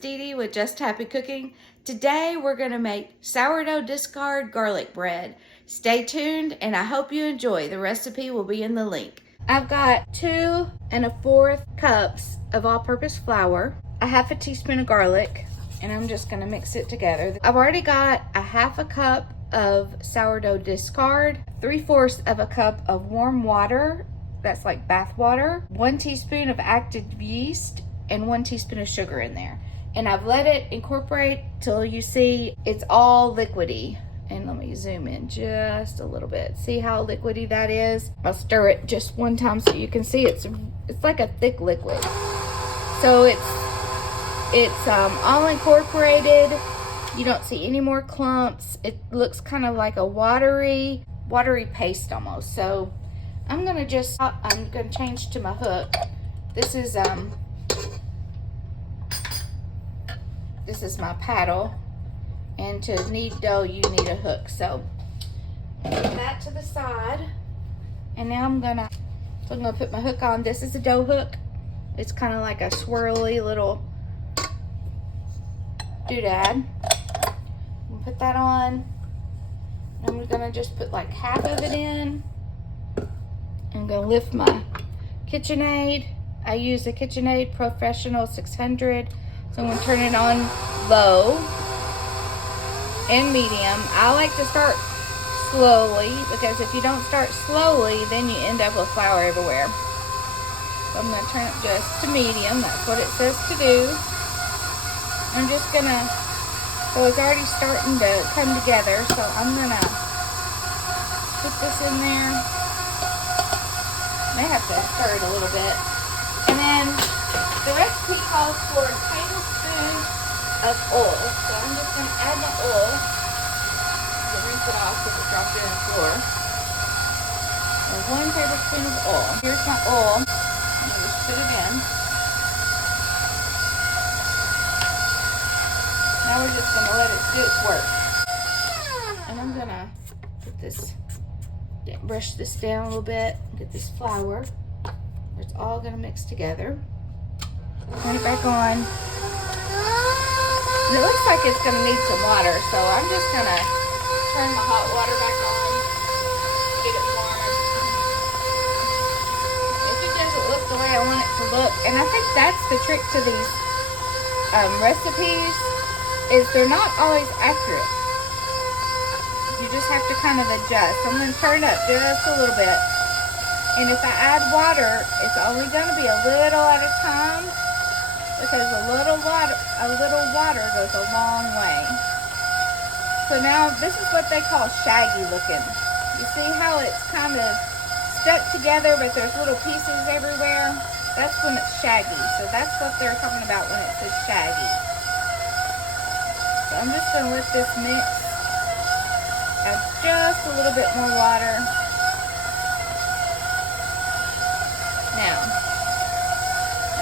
Dee Dee with Just Happy Cooking. Today we're going to make sourdough discard garlic bread. Stay tuned and I hope you enjoy. The recipe will be in the link. I've got 2 1/4 cups of all-purpose flour, a 1/2 teaspoon of garlic, and I'm just going to mix it together. I've already got a 1/2 cup of sourdough discard, 3/4 of a cup of warm water, that's like bath water, 1 teaspoon of active yeast, and 1 teaspoon of sugar in there. And I've let it incorporate till you see it's all liquidy. And let me zoom in just a little bit. See how liquidy that is? I'll stir it just one time so you can see it's like a thick liquid. So it's all incorporated. You don't see any more clumps. It looks kind of like a watery paste almost. So I'm gonna change to my hook. This is my paddle, and to knead dough you need a hook. So put that to the side, and now I'm gonna put my hook on. This is a dough hook. It's kind of like a swirly little doodad. Put that on. I'm gonna just put like half of it in. I'm gonna lift my KitchenAid. I use a KitchenAid Professional 600. So I'm gonna turn it on low and medium. I like to start slowly because if you don't start slowly, then you end up with flour everywhere. So I'm gonna turn it just to medium. That's what it says to do. So it's already starting to come together. So I'm gonna put this in there. May have to stir it a little bit. And then the recipe calls for a tablespoon of oil. So I'm just going to add my oil. I'll rinse it off because it dropped it in the floor. And 1 tablespoon of oil. Here's my oil. I'm going to just put it in. Now we're just going to let it do its work. And I'm going to brush this down a little bit. Get this flour. It's all going to mix together. Turn it back on. And it looks like it's going to need some water, so I'm just going to turn the hot water back on. Get it warm. If it doesn't look the way I want it to look, and I think that's the trick to these recipes, is they're not always accurate. You just have to kind of adjust. I'm going to turn it up just a little bit. And if I add water, it's only going to be a little at a time, because a little water goes a long way. So now this is what they call shaggy looking. You see how it's kind of stuck together, but there's little pieces everywhere? That's when it's shaggy. So that's what they're talking about when it says shaggy. So I'm just going to let this mix. Add just a little bit more water. Now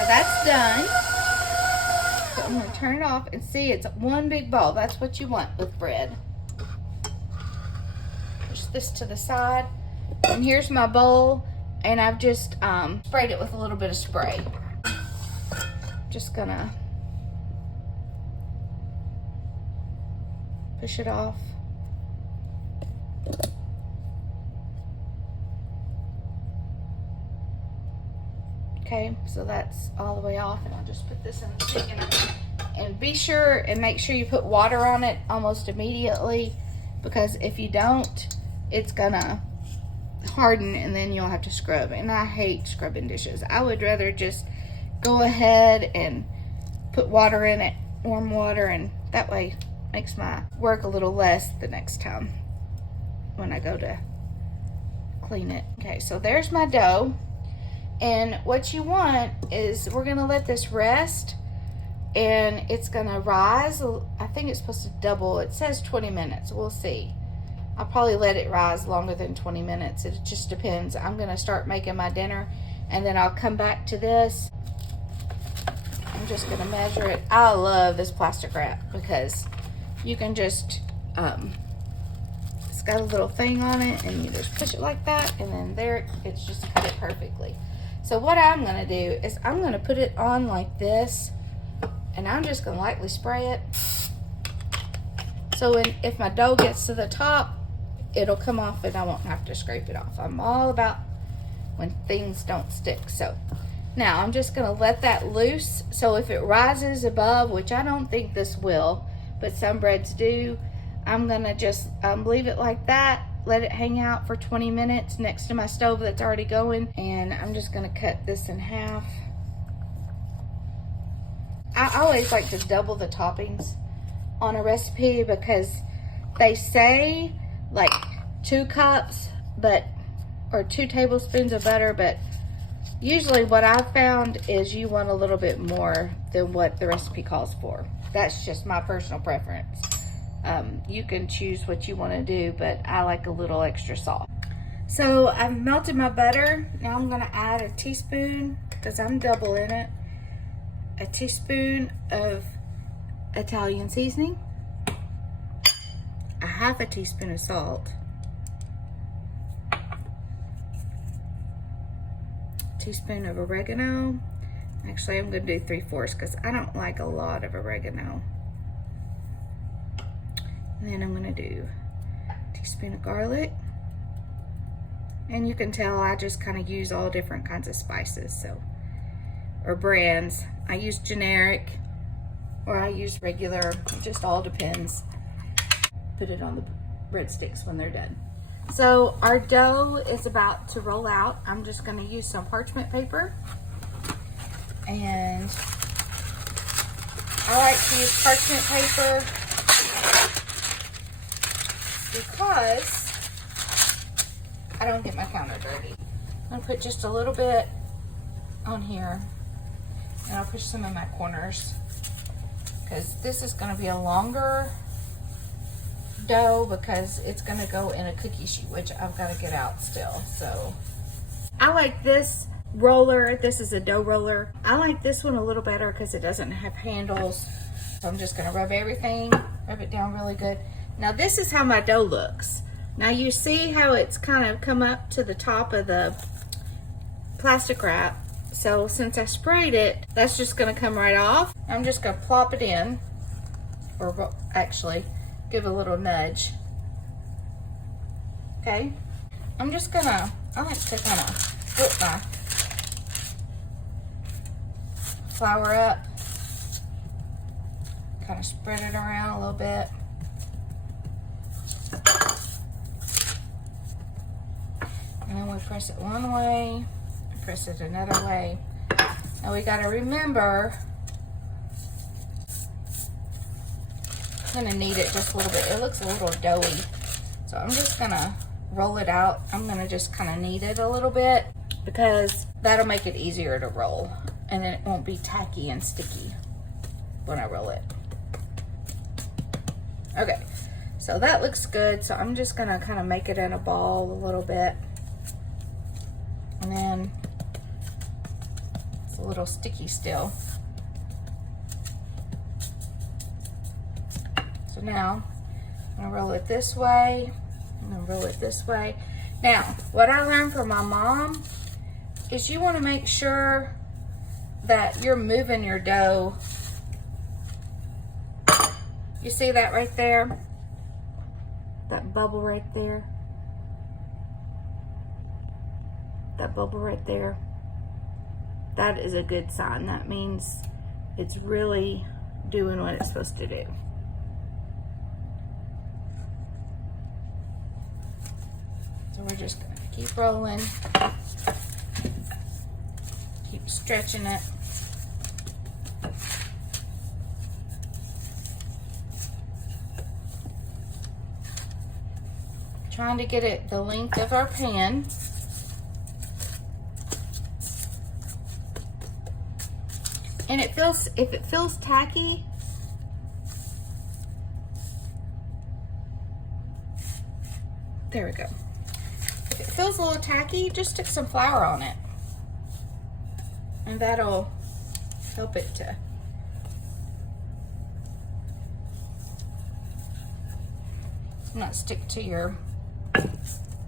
that's done. So I'm going to turn it off and see it's one big ball. That's what you want with bread. Push this to the side. And here's my bowl. And I've just sprayed it with a little bit of spray. Just going to push it off. Okay, so that's all the way off, and I'll just put this in the sink, and be sure and make sure you put water on it almost immediately, because if you don't, it's gonna harden and then you'll have to scrub, and I hate scrubbing dishes. I would rather just go ahead and put water in it, warm water, and that way makes my work a little less the next time when I go to clean it. Okay, so there's my dough. And what you want is, we're gonna let this rest, and it's gonna rise. I think it's supposed to double. It says 20 minutes. We'll see. I'll probably let it rise longer than 20 minutes. It just depends. I'm gonna start making my dinner, and then I'll come back to this. I'm just gonna measure it. I love this plastic wrap because you can just, it's got a little thing on it, and you just push it like that, and then there, it's just cut it perfectly. So what I'm gonna do is I'm gonna put it on like this, And I'm just gonna lightly spray it. So if my dough gets to the top, it'll come off and I won't have to scrape it off. I'm all about when things don't stick. So now I'm just gonna let that loose. So if it rises above, which I don't think this will, but some breads do, I'm gonna just leave it like that, let it hang out for 20 minutes next to my stove that's already going. And I'm just gonna cut this in half. I always like to double the toppings on a recipe because they say like 2 cups, or 2 tablespoons of butter, but usually what I've found is you want a little bit more than what the recipe calls for. That's just my personal preference. You can choose what you want to do, but I like a little extra salt. So I've melted my butter. Now I'm gonna add a teaspoon, because I'm doubling it, a teaspoon of Italian seasoning, a half a teaspoon of salt, teaspoon of oregano. Actually, I'm gonna do 3/4 because I don't like a lot of oregano. And then I'm gonna do a teaspoon of garlic. And you can tell I just kind of use all different kinds of spices, so, or brands. I use generic or I use regular, it just all depends. Put it on the breadsticks when they're done. So our dough is about to roll out. I'm just gonna use some parchment paper. And I like to use parchment paper because I don't get my counter dirty. I'm gonna put just a little bit on here, and I'll push some in my corners because this is gonna be a longer dough because it's gonna go in a cookie sheet, which I've got to get out still. So I like this roller. This is a dough roller. I like this one a little better because it doesn't have handles. So I'm just gonna rub it down really good. Now this is how my dough looks. Now you see how it's kind of come up to the top of the plastic wrap. So since I sprayed it, that's just gonna come right off. I'm just gonna plop it in, or actually give a little nudge. Okay, I like to kind of whip my flour up, kind of spread it around a little bit. And then we press it one way, press it another way. Now we gotta remember, I'm gonna knead it just a little bit. It looks a little doughy. So I'm just gonna roll it out. I'm gonna just kind of knead it a little bit because that'll make it easier to roll. And then it won't be tacky and sticky when I roll it. Okay, so that looks good. So I'm just gonna kind of make it in a ball a little bit. And then it's a little sticky still. So now I'm gonna roll it this way. I'm gonna roll it this way. Now, what I learned from my mom is you wanna make sure that you're moving your dough. You see that right there? That bubble right there? That bubble right there? That is a good sign. That means it's really doing what it's supposed to do. So we're just gonna keep rolling, keep stretching it. Trying to get it the length of our pan. And if it feels tacky, there we go. If it feels a little tacky, just stick some flour on it. And that'll help it to not stick to your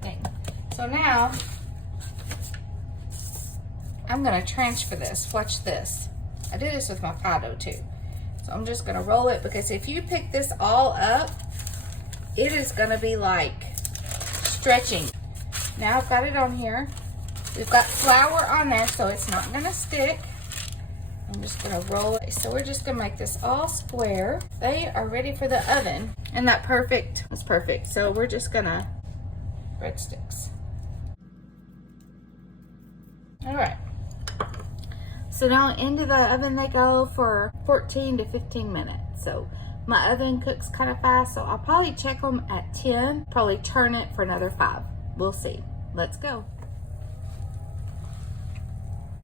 thing. So now I'm gonna transfer this. Watch this. I do this with my pie dough too. So I'm just gonna roll it, because if you pick this all up, it is gonna be like stretching. Now I've got it on here. We've got flour on there, so it's not gonna stick. I'm just gonna roll it. So we're just gonna make this all square. They are ready for the oven. Isn't that perfect? That's perfect. So we're just gonna breadsticks. All right. So now into the oven they go for 14 to 15 minutes. So my oven cooks kind of fast, so I'll probably check them at 10, probably turn it for another 5. We'll see. Let's go.